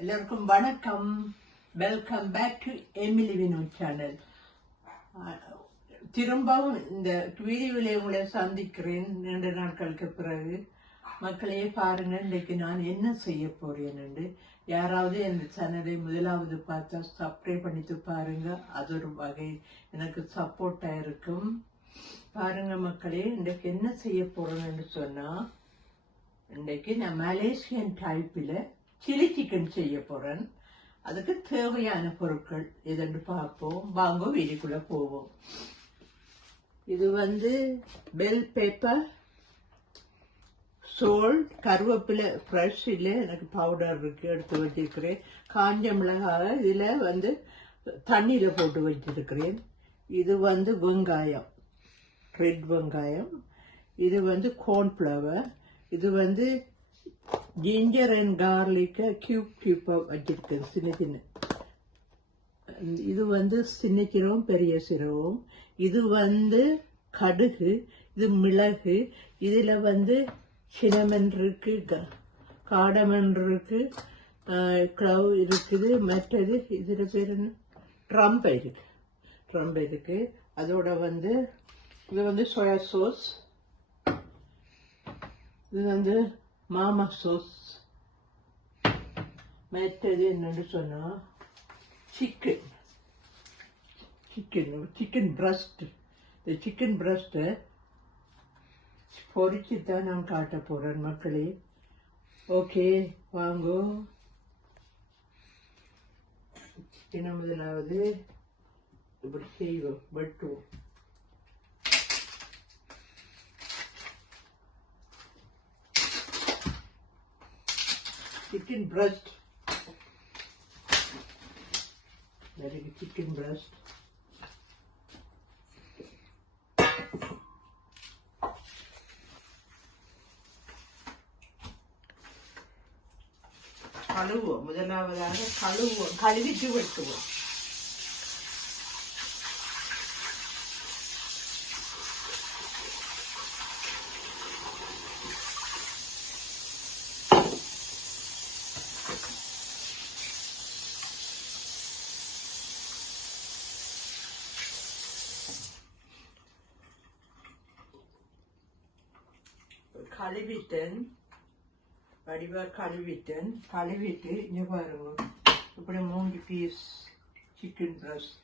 எல்லாருக்கும் வணக்கம். Welcome back to Emily Vino channel. திரும்பவும் இந்த வீடியோவிலே உங்களை சந்திக்கிறேன் 2 நாட்களுக்கு பிறகு. மக்களே பாருங்க, இன்றைக்கு நான் என்ன செய்ய போறேன் என்று. யாராவது என் சேனலை முதலாவது பார்த்தா சப்ஸ்கிரைப் பண்ணிட்டு பாருங்க, அது ஒரு வகை எனக்கு சப்போர்ட்டா இருக்கும். பாருங்க மக்களே, இன்றைக்கு என்ன செய்ய போறேன்னு சொன்னா, இன்றைக்கு நான் மலேசியன் டைப்பில் சில்லி சிக்கன் செய்ய போறேன். அதுக்கு தேவையான பொருட்கள் எதென்று பார்ப்போம். வாங்க வீட்டுக்குள்ள போவோம். இது பெல் பெப்பர், சோல்ட், கருவேப்பிலை ஃப்ரெஷ், இல்லை எனக்கு பவுடர் இருக்கு எடுத்து வச்சிருக்கிறேன். காஞ்ச மிளகாய் இதுல தண்ணியில போட்டு வச்சிருக்கிறேன். இது வெங்காயம், ரெட் வெங்காயம். இது கார்ன்ஃப்ளவர். இது ஜிஞ்சர் அண்ட் கார்லிக்க கியூப்பா வச்சிருக்கேன், சின்ன சின்ன. இது சின்ன சீரகம், பெரிய சீரகம். இது கடுகு, இது மிளகு. இதுல சினமன் இருக்கு, காடமன் இருக்கு, க்ளவ் இருக்குது. மற்றது இதுல பேர் என்ன, ட்ரம்ப் இருக்கு. அதோட இது சோயா சாஸ். இது மாமா சாஸ். மற்றது என்னன்னு சொன்னா சிக்கன் பிரஸ்ட். இந்த சிக்கன் பிரஸ்ட்டை பொரிச்சு தான் நான் காட்ட போறேன் மக்களே. ஓகே வாங்கோ. சிக்கனை முதலாவது இப்படி செய்வோம், வெட்டுவோம். Chicken breast. Chicken breast. கழுவுவோம். முதலாவதாக கழுவிட்டு வெட்டுவோம். கழுவிட்டு இங்க பாருங்க, இப்படி 3 பீஸ் சிக்கன் பிரஸ்ட்,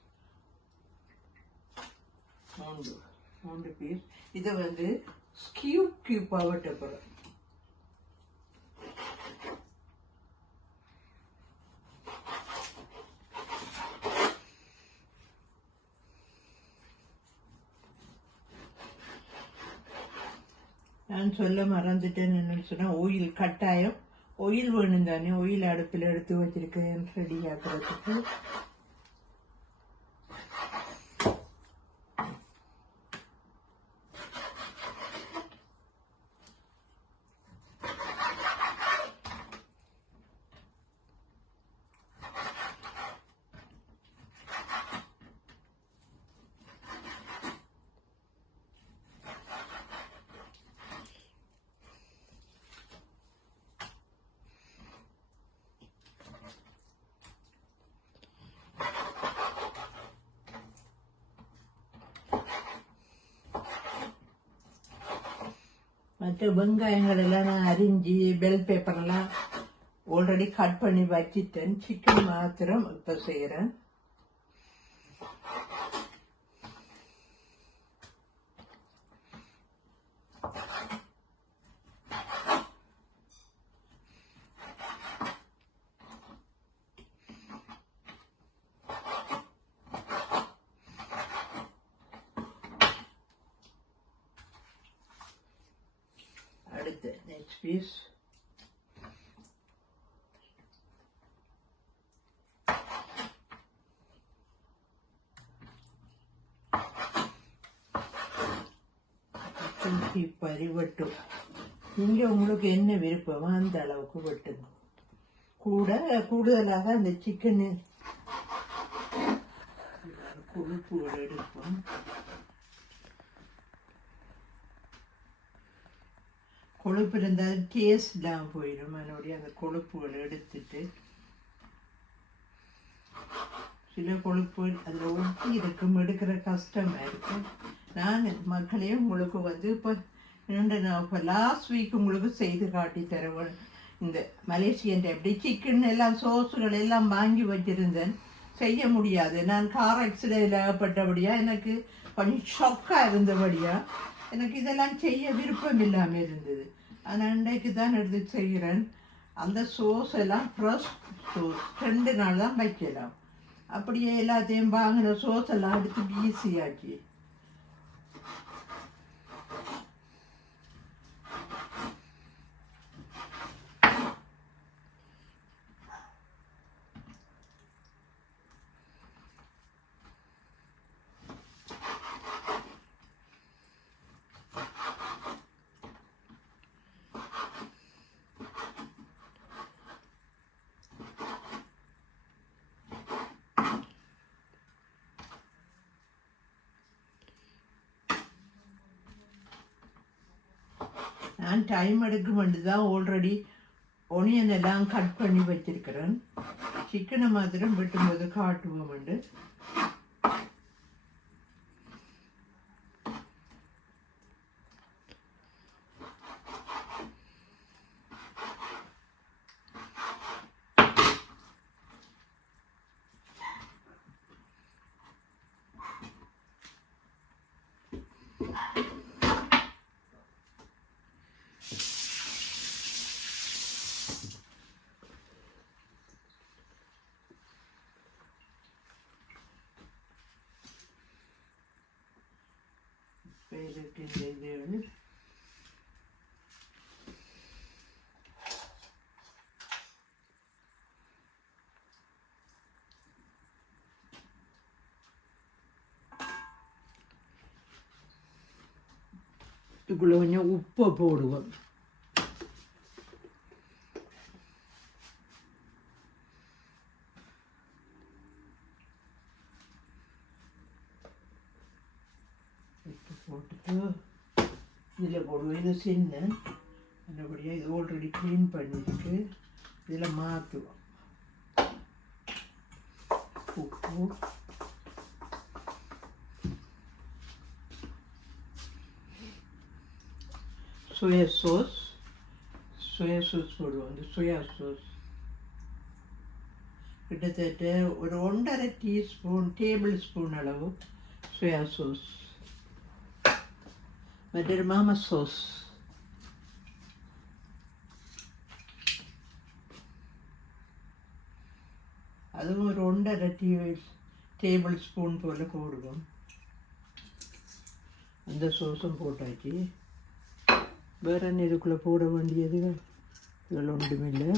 3 பீஸ். இதை கியூப்பா வெட்ட போறோம். நான் சொல்ல மறந்துட்டேன்னு என்னன்னு சொன்னா, ஆயில் கட்டாயம். ஆயில் வேணும் தானே. ஆயில் அடுப்பில் எடுத்து வச்சிருக்கேன் ரெடி ஆக்குறதுக்கு. மற்ற வெங்காயங்கள் எல்லாம் நான் அரிஞ்சு பெல் பேப்பர் எல்லாம் ஆல்ரெடி கட் பண்ணி வச்சிட்டேன். சிக்கன் மாத்திரம் இப்ப செய்யறேன். அடுத்து நெக்ஸ்ட் பீஸ். வெட்டும். நீங்க உங்களுக்கு என்ன விருப்பமோ அந்த அளவுக்கு வெட்டுங்க. கூடுதலாக அந்த சிக்கன் கொழுப்புகள் எடுப்போம். கொழுப்பு இருந்தால் டேஸ்ட் இல்லாமல் போயிடும். அதனுடைய அந்த கொழுப்புகளை எடுத்துட்டு சில கொழுப்பு அதில் ஒட்டி இருக்கும், எடுக்கிற கஷ்டமாக இருக்கும். நான் மக்களே உங்களுக்கு வந்து இப்போ இப்போ லாஸ்ட் வீக் உங்களுக்கு செய்து காட்டி தருவேன். இந்த மலேசியன் எப்படி சிக்கன் எல்லாம் சோஸுகள் எல்லாம் வாங்கி வச்சுருந்தேன், செய்ய முடியாது. நான் கார் ஆக்சிடென்ட் ஆகப்பட்டபடியாக எனக்கு கொஞ்சம் ஷாக்காக இருந்தபடியாக எனக்கு இதெல்லாம் செய்ய விருப்பம் இல்லாமல் இருந்தது. ஆனால் இன்றைக்கு தான் எடுத்து செய்கிறேன். அந்த சோஸ் எல்லாம் ஃப்ரெஷ் சோஸ் 2 நாள் தான் வைக்கலாம். அப்படியே எல்லாத்தையும் வாங்கின சோஸ் எல்லாம் எடுத்து ஈஸியாச்சு. நான் டைம் எடுக்கும் வேண்டி தான் ஆல்ரெடி ஒனியன் எல்லாம் கட் பண்ணி வச்சிருக்கிறேன். சிக்கனை மாத்திரம் வெட்டும்போது காட்டுவோம் உண்டு. இதுக்குள்ள கொஞ்சம் உப்பை போடுவோம். உப்பு போட்டுட்டு இதில் போடுவோம். இது சின்ன நல்லபடியாக இது ஆல்ரெடி க்ளீன் பண்ணிட்டு இதில் மாற்றுவோம். உப்பு, சோயா சாஸ் போடுவோம். இந்த சோயா சாஸ் கிட்டத்தட்ட ஒரு 1.5 டீஸ்பூன் டேபிள் ஸ்பூன் அளவு சோயா சாஸ். மற்ற மாமா சாஸ் அதுவும் ஒரு 1.5 டேபிள் ஸ்பூன் போல் போடுவோம். அந்த சோஸும் போட்டாச்சு. வேறு என்ன இதுக்குள்ளே போட வேண்டியது இதில் ஒன்றுமில்லை.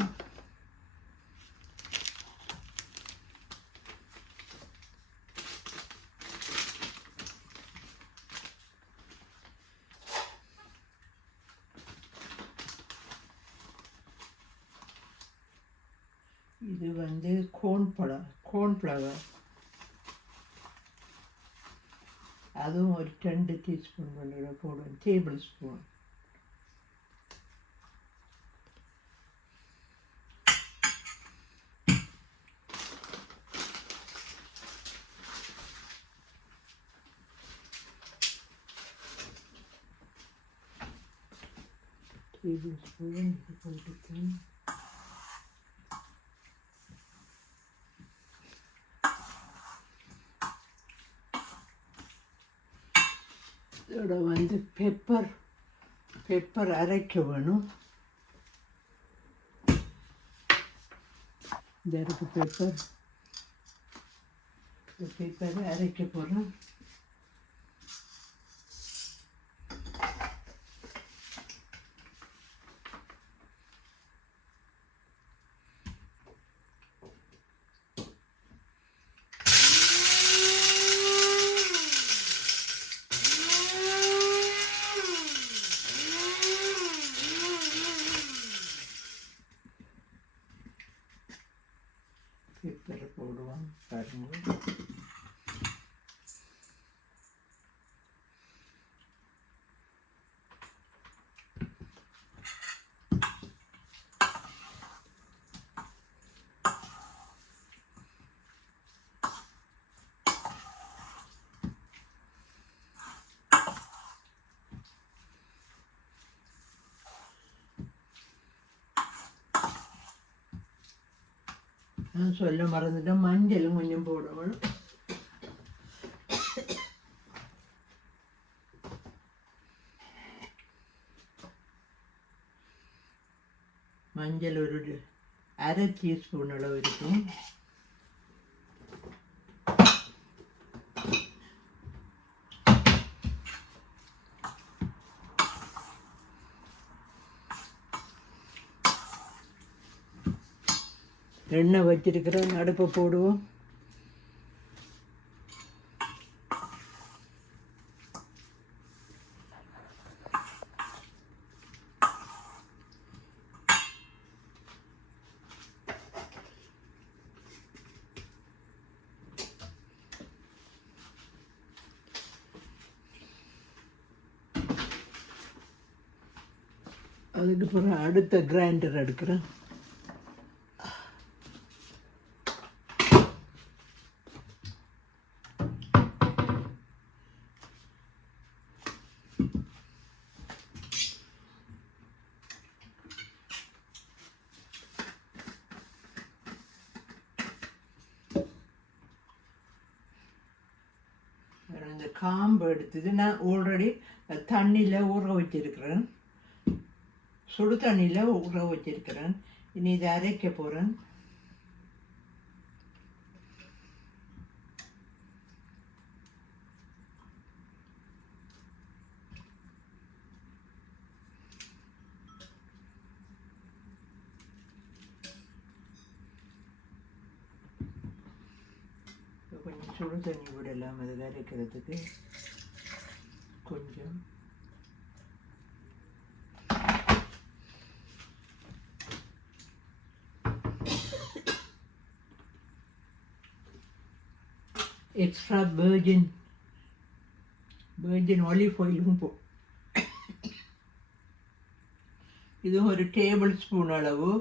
இது வந்து கோர்ன்ஃப்ளவர் அதுவும் ஒரு 2 டீஸ்பூன் போடுவேன், டேபிள் ஸ்பூன். tablespoon போட்டுக்கேன். இதோட வந்து பெப்பர் அரைக்க வேணும். இந்த இருக்கு பெப்பர் அரைக்க போகிறோம். பெப்பரை போடுவோம் பாருங்க. நான் சொல்ல மறந்துட்டேன், மஞ்சளும் கொஞ்சம் போடணும். மஞ்சள் ஒரு 1/2 டீஸ்பூன் அளவு இருக்கும். எண்ணெய் வச்சிருக்கிறேன், அடுப்பை போடுவோம். அதுக்கு பிறகு அடுத்த கிரைண்டர் எடுக்கிறேன். இந்த காம்பு எடுத்தது நான் ஆல்ரெடி தண்ணியில் ஊற வச்சிருக்கிறேன், சுடு தண்ணியில் ஊற வச்சிருக்கிறேன். இனி இதை அரைக்க போகிறேன். கொஞ்சம் சுடு தண்ணி விடலாம் அது அரைக்கிறதுக்கு. கொஞ்சம் எக்ஸ்ட்ரா virgin ஆலிவ் ஆயிலும் இது ஒரு டேபிள் ஸ்பூன் அளவு.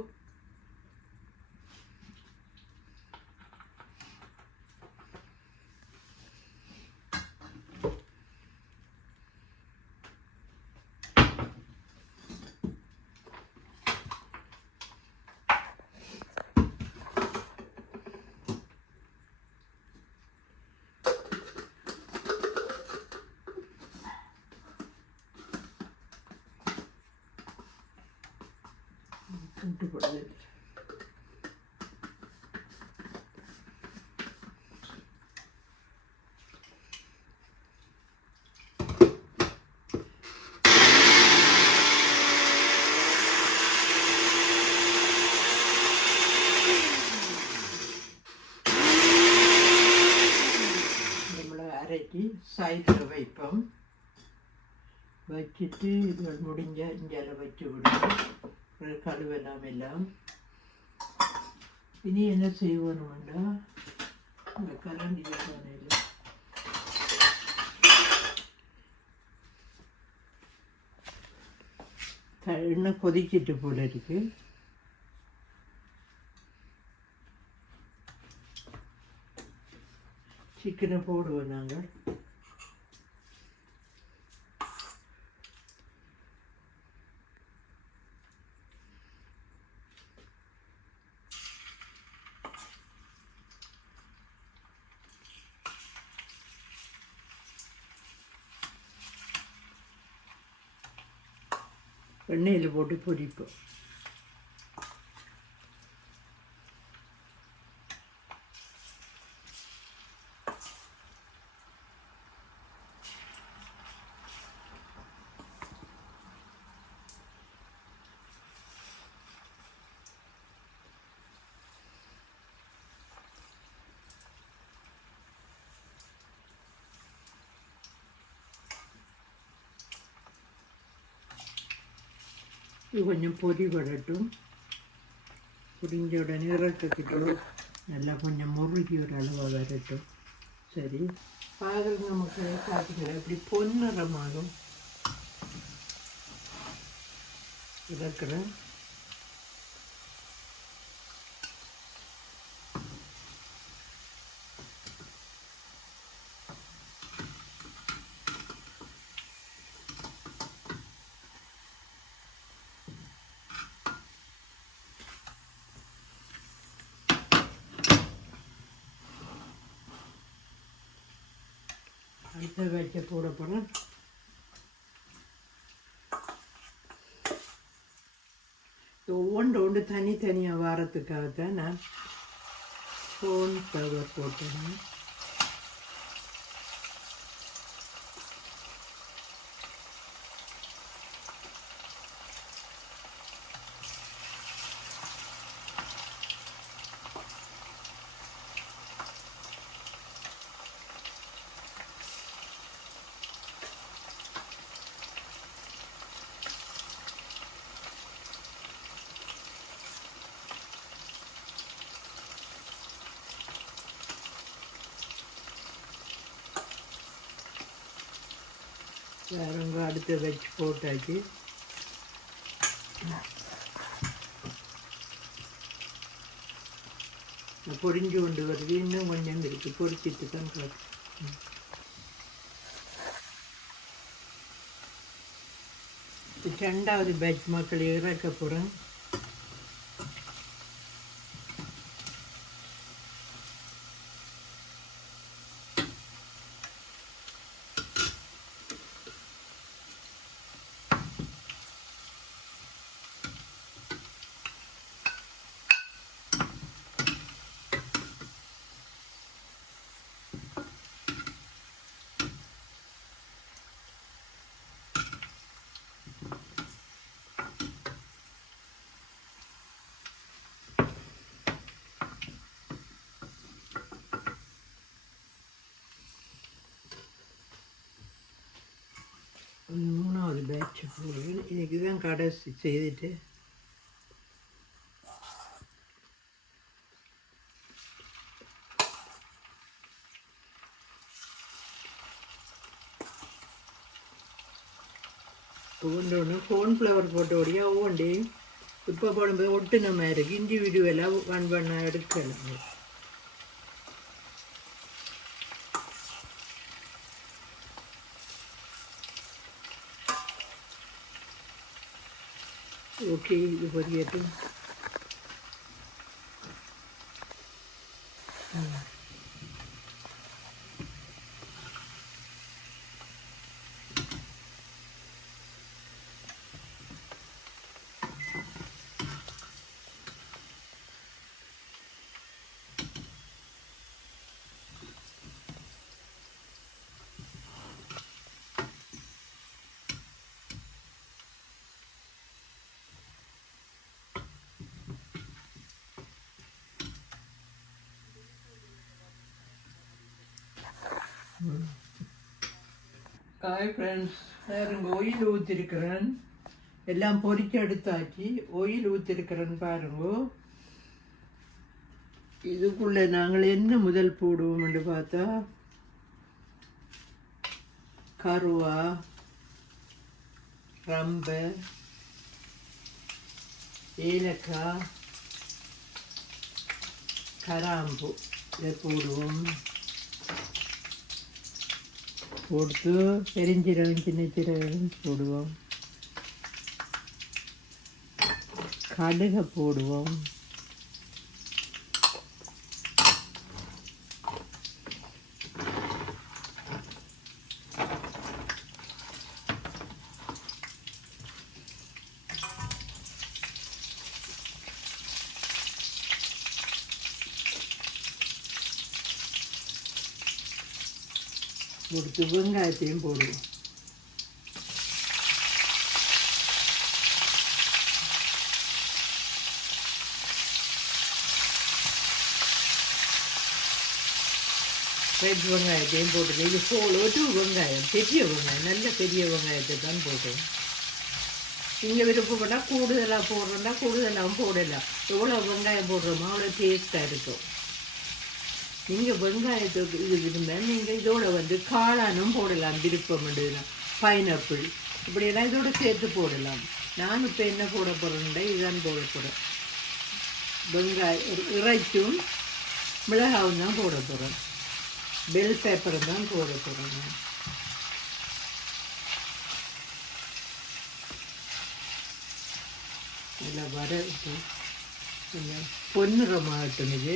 போடுது நம்மளை அரைச்சி சைடில் வைப்போம். வச்சுட்டு இது முடிஞ்ச இஞ்சால வச்சு விடுவோம். கழுவலாம் எல்லாம். இனி என்ன செய்வோம்னா இந்த கரண்டி பானையில் எண்ணெய் கொதிக்கிட்டு போல இருக்கு. சிக்கனை போடுவோம் நாங்கள். எண்ணெயில் போட்டு பொரிப்போம். இது கொஞ்சம் பொரி வரட்டும். பொரிஞ்ச உடனே இறக்கிக்கிட்டோம். நல்லா கொஞ்சம் முருகி ஒரு அளவாக வரட்டும். சரி, பாகல் நமக்கு காட்டுக்கிற இப்படி பொன்னிறமாகும். இறக்குறேன். அடுத்த வச்ச போட போகிறேன். ஒவ்வொன்று தனித்தனியாக வாரத்துக்காகத்தான் நான் கார்ன்ஃப்ளவர் போட்டேன். வேறங்க அடுத்து வச்சு போட்டாச்சு. பொரிஞ்சு கொண்டு வருது, இன்னும் கொஞ்சம் இருக்கு, பொரிச்சிட்டு தான் காட்டு. ரெண்டாவது பேட்ச் மக்கள் இறக்க போகிறேன். மூணாவது பேட்ச் போடுவேன். இன்றைக்கி தான் கடைசி செய்துட்டு ஒன்று கார்ன்ஃப்ளவர் போட்ட ஒடியா ஓண்டி இப்போ போடும்போது ஒட்டுன மாதிரி இருக்குது. இஞ்சி வீடியோவெல்லாம் பண்ண எடுக்கலாம். ஓகே, இது பொரியட்டும். ஹாய் ஃப்ரெண்ட்ஸ், பாருங்க ஆயில் ஊற்றிருக்கிறேன். எல்லாம் பொரிச்சு எடுத்தாச்சு. ஆயில் ஊற்றிருக்கிறேன்னு பாருங்க. இதுக்குள்ளே நாங்கள் என்ன முதல் போடுவோம்னு பார்த்தா கருவா, ரம்பை, ஏலக்காய், கராம்பு இதை போடுவோம். போட்டு பெருஞ்சீரகம், சின்ன சீரகம் போடுவோம். கடுகை போடுவோம். கொடுத்து வெங்காயத்தையும் போடுவோம். ரெட் வெங்காயத்தையும் போட்டுட்டு இது ஒரு வெங்காயம், பெரிய வெங்காயம், நல்ல பெரிய வெங்காயத்தை தான் போட்டோம். இங்கே விருப்பப்பட்டால் கூடுதலாக போடுறோம்னா கூடுதலாகவும் போடலாம். எவ்வளோ வெங்காயம் போடுறோமோ அவ்வளோ டேஸ்ட்டாக இருக்கும். நீங்கள் வெங்காயத்துக்கு இது இருந்தால் நீங்கள் இதோட வந்து காளானும் போடலாம். விருப்பம் அப்படின்னா பைனாப்பிள் இப்படியெல்லாம் இதோட சேர்த்து போடலாம். நான் இப்போ என்ன போட போகிறேன்டா இதுதான் போட போகிறேன். வெங்காயம் இறைச்சும் மிளகாவும் தான் போட போகிறேன். பெல் பேப்பரும் தான் போட போகிறேன். இதில் வர கொஞ்சம் பொன்னிறமாகட்டும். இது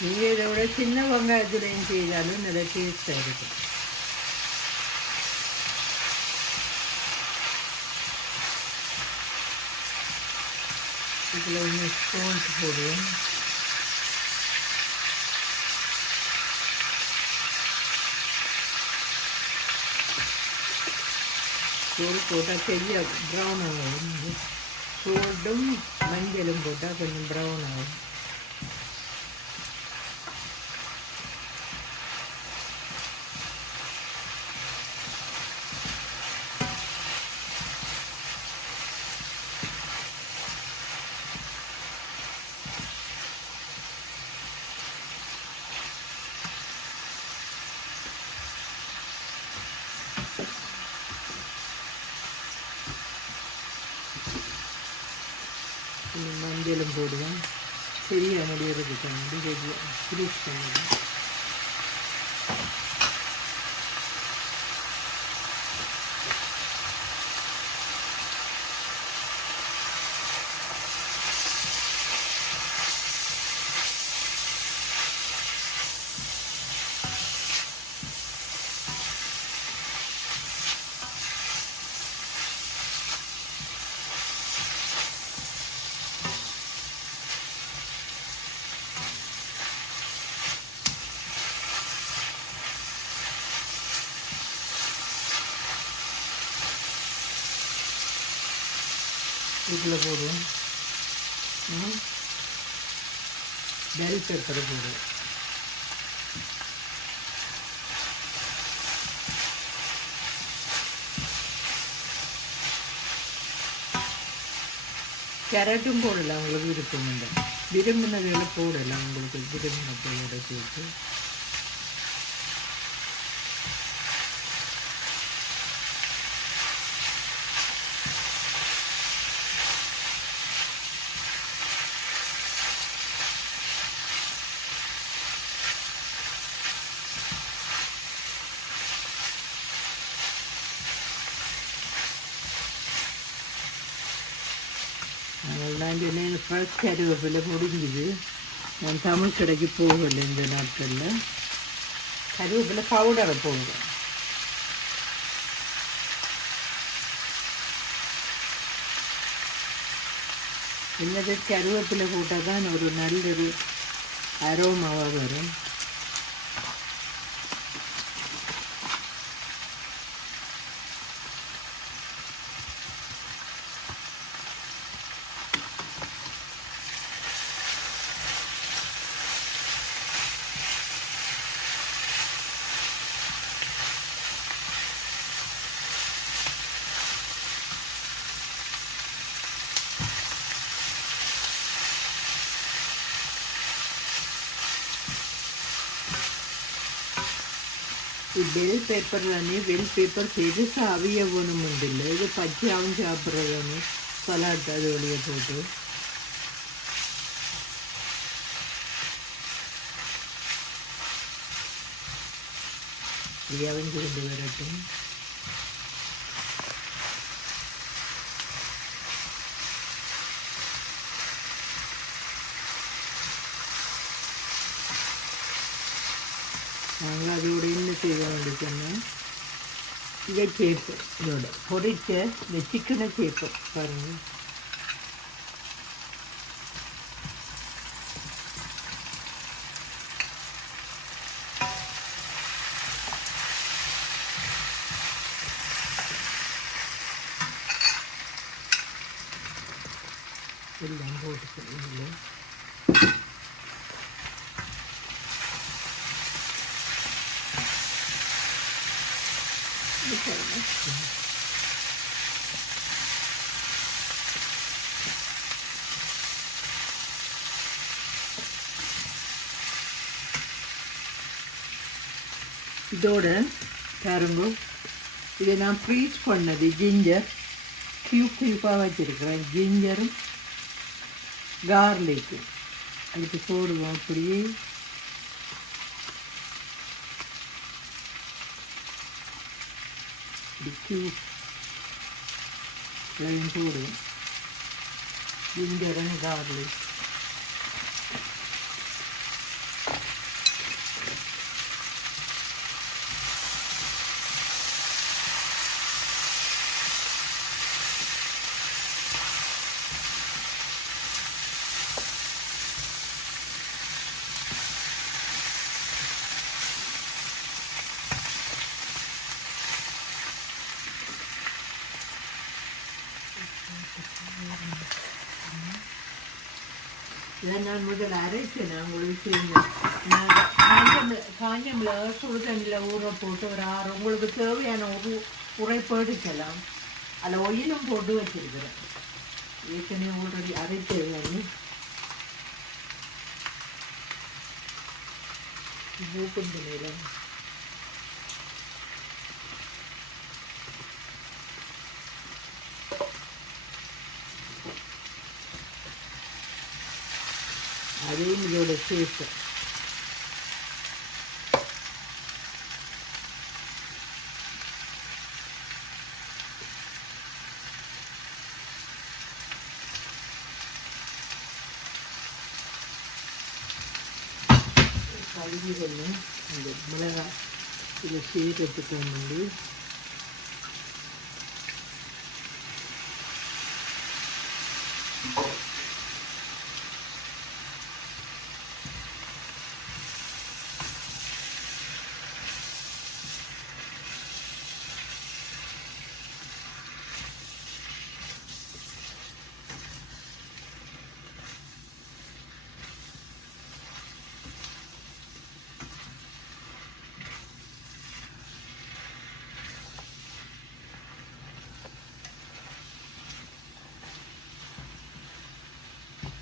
நீங்கள் இதை விட சின்ன வெங்காயத்துலையும் செய்தாலும் நல்ல டேஸ்ட்டாக இருக்கும். இதில் ஒன்று சால்ட் போடுவோம். சோறு போட்டால் சரியாக ப்ரௌன் ஆகும். சோல்ட்டும் மஞ்சளும் போட்டால் கொஞ்சம் ப்ரௌன் ஆகும். மஞ்சளும் போடுவோம். சரியாக முடியறதுக்கு வந்து ஃப்ரீஸ் பண்ணிடுவோம். இதில் போடுவோம். பெல் பெப்பரை போடுவோம். கேரட்டும் போடலாம் உங்களுக்கு விருப்பம். விரும்பினதுகளை போடலாம் உங்களுக்கு விரும்பினதோட சேர்த்து. அதெல்லாம் சொன்னேன். ஃப்ரெஷ் கருவேப்பிலை முடிஞ்சுது. நான் தமிழ் கடைக்கு போகலை இந்த நாட்களில். கருவேப்பிலை பவுடரை போடுவேன். என்னது கருவேப்பிலை போட்டால் தான் ஒரு நல்லொரு அரோமாவாக வரும். பெல் பேப்பர் தானே. பெல் பேப்பர் பெருசாக அவிய ஒன்றும் உண்டில்லை. இது பச்சையாகவும் சாப்பிட்றதானே. சலாட் அது வழியை போட்டு ஃப்ரீயாகவும் கொண்டு வரட்டும். நாங்கள் அதோட என்ன செய்ய வேண்டியதுன்னா இதை சேர்ப்போம். இதோட பொரிச்ச இந்த சிக்கனை சேர்ப்போம். பாருங்கள், எல்லாம் போட்டுக்கணும். இதோட பாருங்க, இதை நான் ஃப்ரீஸ் பண்ணது ஜிஞ்சர் க்யூப்பாக வச்சுருக்கிறேன். ஜிஞ்சரும் கார்லிக்கு அதுக்கு போடுவோம். அப்படியே க்யூப் போடுவோம். ஜிஞ்சரும் கார்லிக் இதை நான் முதல் அரைச்சேன் நான் உங்களுக்கு நான் காஞ்ச மிளகா சுடு தண்ணியில் ஊற போட்டு ஒரு ஆறு உங்களுக்கு தேவையான உரைப்பு எடுக்கலாம் அதில் ஒயிலும் போட்டு வச்சிருக்கிறேன் ஏற்கனவே ஆல்ரெடி அரைச்சது வந்து மூக்கும் பண்ணியில் அதையும் இதோட சேர்த்து கழுவி கொள்ளும் அந்த மிளகாய் இதை சேர்க்கறதுக்கு வந்து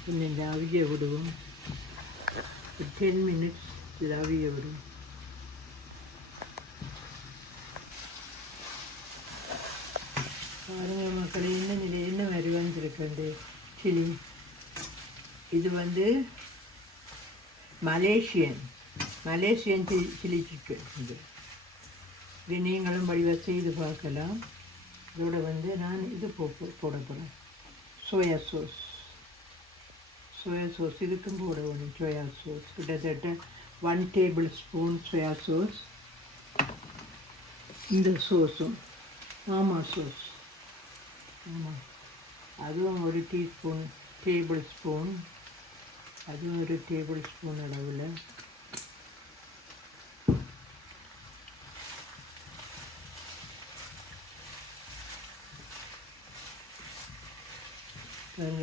இந்த அவிய விடுவோம் 10 minutes இது அவிய விடுவோம் பாருங்க மக்களே என்ன மாதிரி வந்திருக்கு சில்லி இது வந்து மலேசியன் சில்லி சிக்கன் இது நீங்களும் வடிவாக செய்து பார்க்கலாம் இதோட வந்து நான் இது போட போகிறேன் சோயா சோஸ் இதுக்கும் போட வேணும் சோயா சோஸ் கிட்டத்தட்ட 1 tablespoon சோயா சோஸ் இந்த சோஸும் சோஸ் ஆமாம் அதுவும் ஒரு டேபிள் ஸ்பூன் அதுவும் ஒரு டேபிள் ஸ்பூன் அளவில்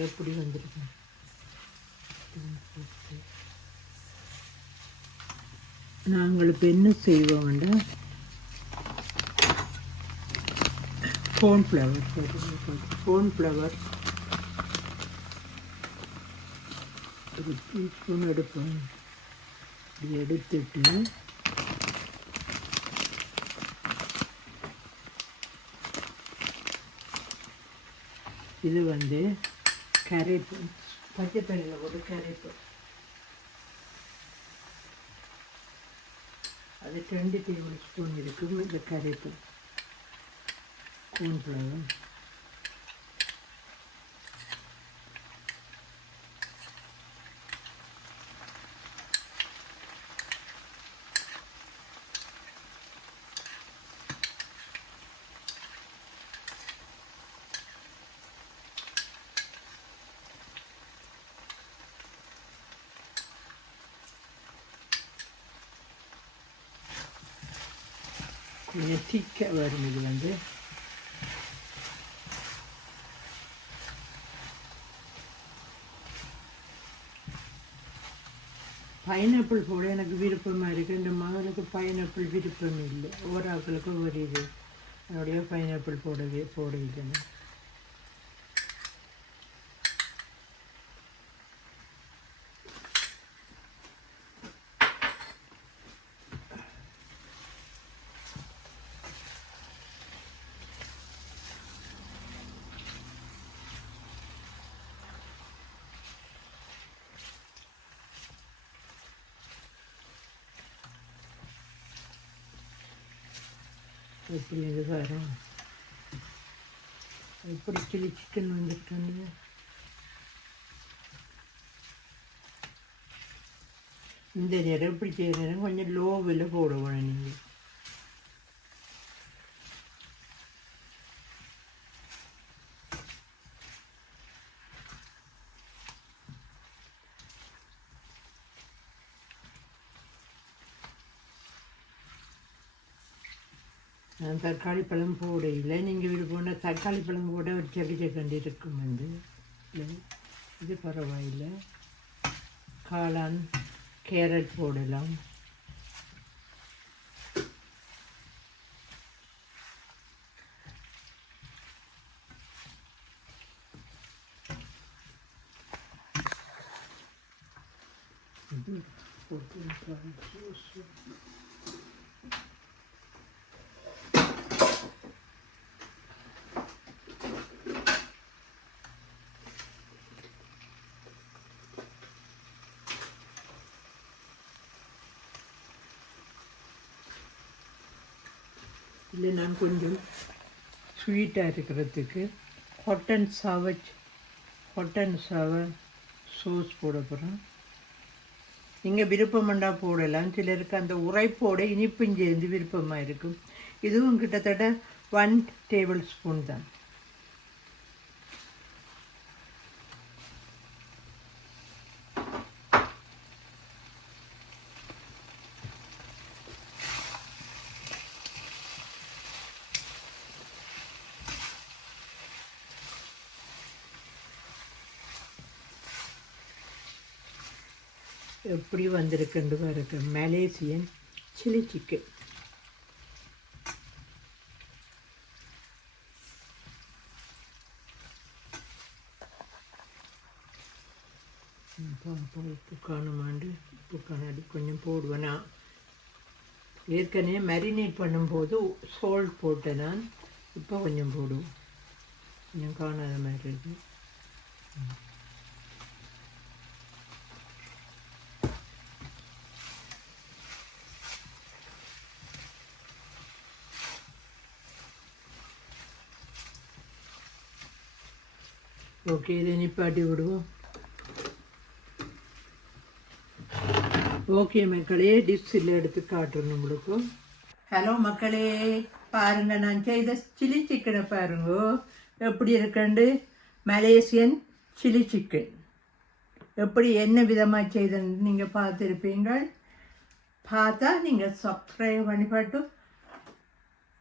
எப்படி வந்திருக்கு நாங்கள் இப்போ என்ன செய்வோம்னா கார்ன்ஃப்ளவர் ஒரு டீஸ்பூன் எடுப்போம் இப்படி எடுத்துட்டு இது வந்து கரைப்பு பச்சை தண்ணியில் போட்டு கரைப்பு அது 2 tablespoon இருக்கும் இந்த கரைப்பு கார்ன்ஃப்ளவர் கொஞ்சம் திக்காக வரும் இது வந்து பைனாப்பிள் போட எனக்கு விருப்பமாக இருக்குது இந்த மகளுக்கு பைனாப்பிள் விருப்பம் இல்லை ஓராக்களுக்கு ஒரு இது என்னுடைய பைனாப்பிள் போட இல்லைன்னு எப்படி இது வரும் எப்படி சில்லி சிக்கன் வந்துருக்காங்க இந்த நேரம் எப்படி செய்கிற நேரம் கொஞ்சம் லோவில் போடுவோம் நீங்கள் நான் தக்காளி பழம் போட இல்லை, நீங்கள் விருப்பம்னா தக்காளி பழம் போட ஒரு செடிச்சை கண்டு இருக்கும் வந்து இல்லை, இது பரவாயில்லை. காளான் கேரட் போடலாம். இல்லை நான் கொஞ்சம் ஸ்வீட்டாக இருக்கிறதுக்கு ஹாட் அண்ட் சவர் சோஸ் போட போகிறேன். நீங்கள் விருப்பமெண்டா போடலாம். சிலருக்கு அந்த உரைப்போட இனிப்பும் சேர்ந்து விருப்பமாக இருக்கும். இதுவும் கிட்டத்தட்ட 1 டேபிள் ஸ்பூன் தான். எப்படி வந்திருக்குன்னு பாருங்க, மலேசியன் சில்லி சிக்கன். உப்பு காணுமாண்டு உப்பு காணாடி கொஞ்சம் போடுவேன். நான் ஏற்கனவே மேரினேட் பண்ணும்போது சால்ட் போட்டேன் நான், இப்போ கொஞ்சம் போடுவோம். கொஞ்சம் காணாத மாதிரி இருக்குது. ஓகே, இதை நிப்பாட்டி விடுவோம். ஓகே மக்களே, டிஷ்ஷில் எடுத்து காட்டுறேன் உங்களுக்கு. ஹலோ மக்களே, பாருங்க நான் செய்த சில்லி சிக்கனை பாருங்க எப்படி இருக்குண்டு. மலேசியன் சில்லி சிக்கன் எப்படி என்ன விதமாக செய்தன்னு நீங்கள் பார்த்துருப்பீங்கள். பார்த்தா நீங்கள் சப்ஸ்கிரைப் பண்ணி பாட்டு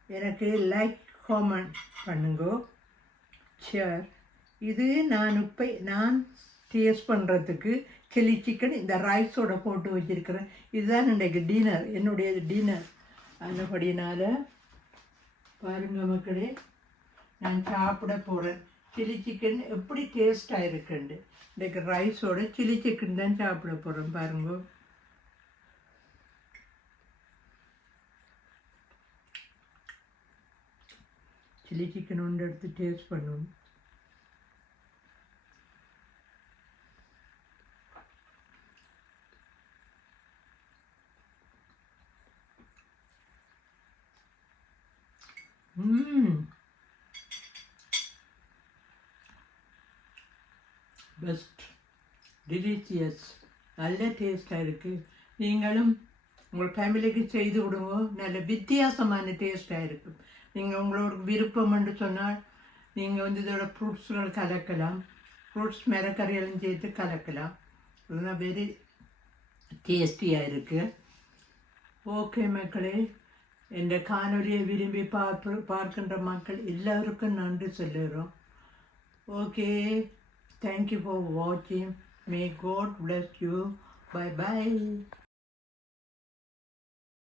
எனக்கு லைக் காமெண்ட் பண்ணுங்க, ஷேர். இது நான் டேஸ்ட் பண்ணுறதுக்கு சில்லி சிக்கன் இந்த ரைஸோட போட்டு வச்சுருக்கிறேன். இதுதான் இன்றைக்கு டின்னர், என்னுடைய டின்னர். அதுபடினால பாருங்கள் மக்களே, நான் சாப்பிட போகிறேன். சில்லி சிக்கன் எப்படி டேஸ்ட்டாக இருக்குண்டு. இன்றைக்கு ரைஸோட சில்லி சிக்கன் தான் சாப்பிட போகிறேன். பாருங்க, சில்லி சிக்கன் ஒன்று எடுத்து டேஸ்ட் பண்ணுவோம். பெஸ்ட், டெலிஷியஸ், நல்ல டேஸ்ட்டாக இருக்குது. நீங்களும் உங்கள் ஃபேமிலிக்கு செய்து விடுங்க. நல்ல வித்தியாசமான டேஸ்ட்டாக இருக்கும். நீங்கள் உங்களோட விருப்பம் என்று சொன்னால் நீங்கள் வந்து இதோட ஃப்ரூட்ஸ்கள் கலக்கலாம். ஃப்ரூட்ஸ் மிரக்கறிகளும் சேர்த்து கலக்கலாம். அதெல்லாம் வெரி டேஸ்டியாக இருக்குது. ஓகே மக்களே, இந்த காணொலியை விரும்பி பார்க்கின்ற மக்கள் எல்லாருக்கும் நன்றி சொல்லுறோம். Okay, thank you for watching. May God bless you. Bye bye.